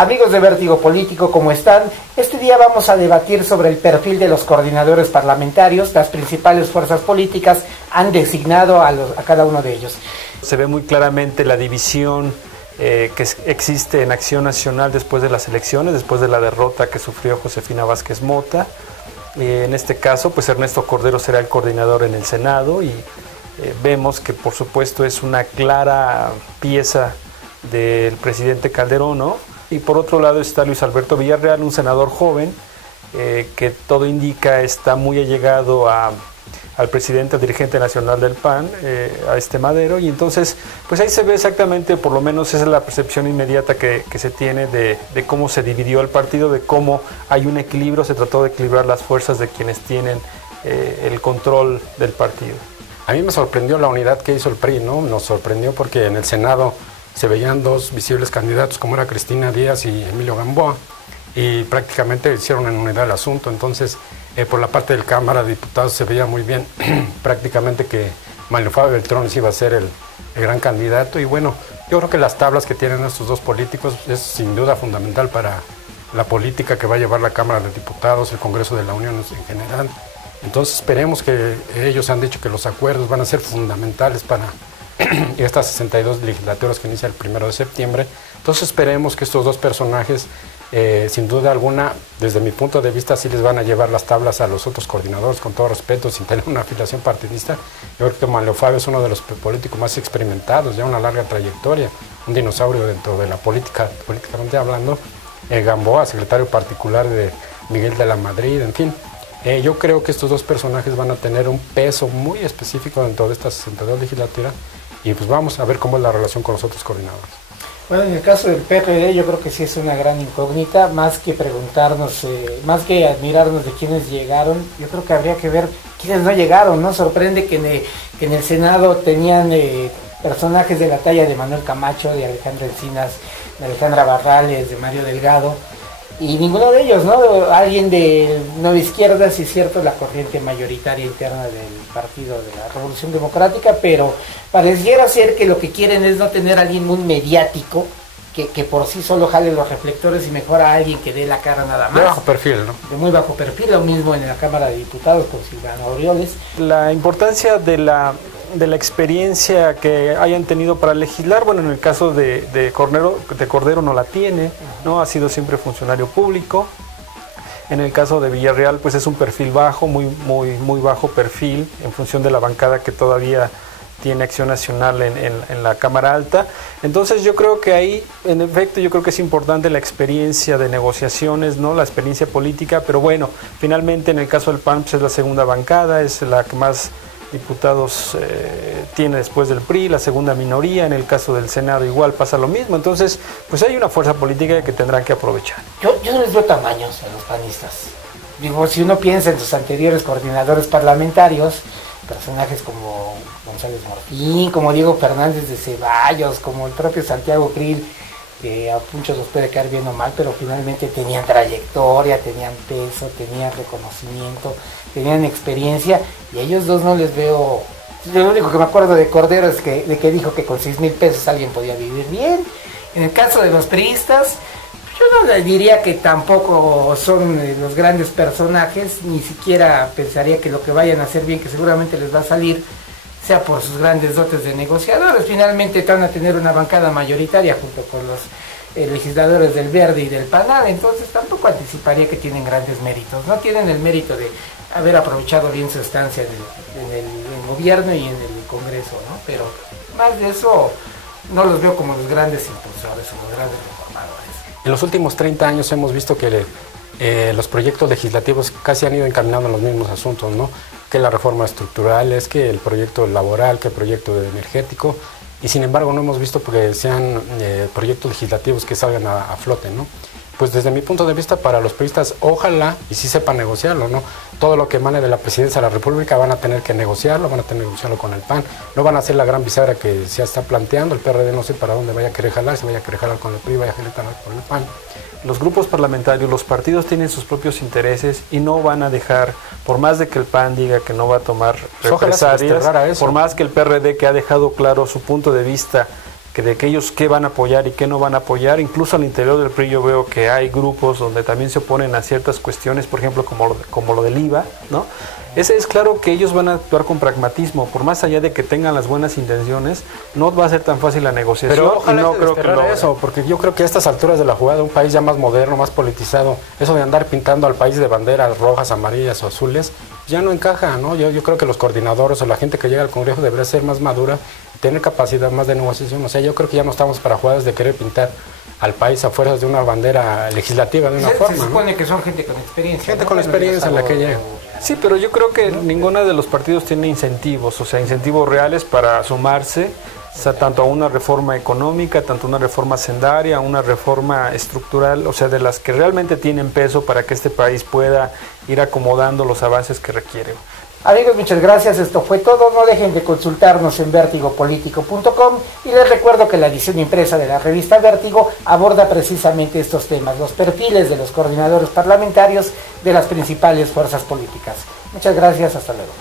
Amigos de Vértigo Político, ¿cómo están? Este día vamos a debatir sobre el perfil de los coordinadores parlamentarios. Las principales fuerzas políticas han designado a cada uno de ellos. Se ve muy claramente la división que existe en Acción Nacional después de las elecciones, después de la derrota que sufrió Josefina Vázquez Mota. En este caso, pues Ernesto Cordero será el coordinador en el Senado y vemos que por supuesto es una clara pieza del presidente Calderón, ¿no? Y por otro lado está Luis Alberto Villarreal, un senador joven que todo indica está muy allegado al presidente, al dirigente nacional del PAN, a Madero, y entonces pues ahí se ve exactamente, por lo menos esa es la percepción inmediata que se tiene de cómo se dividió el partido, de cómo hay un equilibrio, se trató de equilibrar las fuerzas de quienes tienen el control del partido. A mí me sorprendió la unidad que hizo el PRI, ¿no? Nos sorprendió porque en el Senado se veían dos visibles candidatos como era Cristina Díaz y Emilio Gamboa, y prácticamente hicieron en unidad el asunto. Entonces por la parte del Cámara de Diputados se veía muy bien prácticamente que Manlio Fabio Beltrones iba a ser el gran candidato, y bueno, yo creo que las tablas que tienen estos dos políticos es sin duda fundamental para la política que va a llevar la Cámara de Diputados, el Congreso de la Unión en general. Entonces esperemos que ellos han dicho que los acuerdos van a ser fundamentales para estas 62 legislaturas que inicia el 1 de septiembre. Entonces esperemos que estos dos personajes, sin duda alguna, desde mi punto de vista, sí les van a llevar las tablas a los otros coordinadores, con todo respeto, sin tener una afiliación partidista. Yo creo que Manlio Fabio es uno de los políticos más experimentados, ya una larga trayectoria, un dinosaurio dentro de la política, políticamente hablando. Gamboa, secretario particular de Miguel de la Madrid, en fin. Yo creo que estos dos personajes van a tener un peso muy específico dentro de esta 62 legislatura, y pues vamos a ver cómo es la relación con los otros coordinadores. Bueno, en el caso del PRD yo creo que sí es una gran incógnita, más que preguntarnos, más que admirarnos de quiénes llegaron, yo creo que habría que ver quiénes no llegaron, ¿no? Sorprende que en el Senado tenían personajes de la talla de Manuel Camacho, de Alejandro Encinas, de Alejandra Barrales, de Mario Delgado, y ninguno de ellos, ¿no? Alguien de Nueva Izquierda, sí es cierto, la corriente mayoritaria interna del Partido de la Revolución Democrática, pero pareciera ser que lo que quieren es no tener a alguien muy mediático, que por sí solo jale los reflectores, y mejor a alguien que dé la cara nada más. De bajo perfil, ¿no? De muy bajo perfil, lo mismo en la Cámara de Diputados con Silvano Aureoles. La importancia de la experiencia que hayan tenido para legislar, bueno, en el caso de Cordero no la tiene, ¿no? Ha sido siempre funcionario público. En el caso de Villarreal, pues es un perfil bajo, muy bajo perfil, en función de la bancada que todavía tiene Acción Nacional en la Cámara Alta. Entonces yo creo que ahí, en efecto, yo creo que es importante la experiencia de negociaciones, ¿no? La experiencia política, pero bueno, finalmente en el caso del PAN pues es la segunda bancada, es la que más diputados tiene después del PRI, la segunda minoría. En el caso del Senado igual pasa lo mismo. Entonces pues hay una fuerza política que tendrán que aprovechar. Yo no les veo tamaños a los panistas. Digo, si uno piensa en sus anteriores coordinadores parlamentarios, personajes como González Morfín, como Diego Fernández de Ceballos, como el propio Santiago Krill, que a muchos los puede caer bien o mal, pero finalmente tenían trayectoria, tenían peso, tenían reconocimiento, tenían experiencia, y a ellos dos no les veo. Lo único que me acuerdo de Cordero es de que dijo que con 6,000 pesos alguien podía vivir bien. En el caso de los priistas, yo no les diría que tampoco son los grandes personajes, ni siquiera pensaría que lo que vayan a hacer bien, que seguramente les va a salir, sea por sus grandes dotes de negociadores. Finalmente van a tener una bancada mayoritaria junto con los legisladores del Verde y del PANAL, entonces tampoco anticiparía que tienen grandes méritos. No tienen el mérito de haber aprovechado bien su estancia en el gobierno y en el Congreso, ¿no? Pero más de eso no los veo como los grandes impulsores o los grandes reformadores. En los últimos 30 años hemos visto que los proyectos legislativos casi han ido encaminando en los mismos asuntos, ¿no? Que la reforma estructural, es que el proyecto laboral, que el proyecto energético, y sin embargo no hemos visto que sean proyectos legislativos que salgan a flote, ¿no? Pues desde mi punto de vista, para los priistas, ojalá y sí sepan negociarlo, ¿no? Todo lo que emane de la presidencia de la República van a tener que negociarlo, van a tener que negociarlo con el PAN, no van a hacer la gran bisagra que se está planteando. El PRD no sé para dónde vaya a querer jalar, si vaya a querer jalar con el PRI, vaya a querer jalar con el PAN. Los grupos parlamentarios, los partidos tienen sus propios intereses y no van a dejar, por más de que el PAN diga que no va a tomar represalias, por más que el PRD, que ha dejado claro su punto de vista que de que ellos qué van a apoyar y qué no van a apoyar. Incluso al interior del PRI yo veo que hay grupos donde también se oponen a ciertas cuestiones, por ejemplo como lo del IVA, ¿no? Ese es claro que ellos van a actuar con pragmatismo, por más allá de que tengan las buenas intenciones, no va a ser tan fácil la negociación. Pero ojalá y no creo que eso, porque yo creo que a estas alturas de la jugada, un país ya más moderno, más politizado, eso de andar pintando al país de banderas rojas, amarillas o azules, ya no encaja, ¿no? Yo creo que los coordinadores o la gente que llega al Congreso debería ser más madura, tener capacidad más de negociación. O sea, yo creo que ya no estamos para jugadas de querer pintar al país a fuerzas de una bandera legislativa de una forma. Se supone, ¿no?, que son gente con experiencia. Gente, ¿no?, con experiencia en la que llega. Sí, pero yo creo que ninguno de los partidos tiene incentivos, o sea, incentivos reales para sumarse, o sea, tanto a una reforma económica, tanto a una reforma hacendaria, a una reforma estructural, o sea, de las que realmente tienen peso para que este país pueda ir acomodando los avances que requiere. Amigos, muchas gracias, esto fue todo. No dejen de consultarnos en vertigopolitico.com y les recuerdo que la edición impresa de la revista Vértigo aborda precisamente estos temas, los perfiles de los coordinadores parlamentarios de las principales fuerzas políticas. Muchas gracias, hasta luego.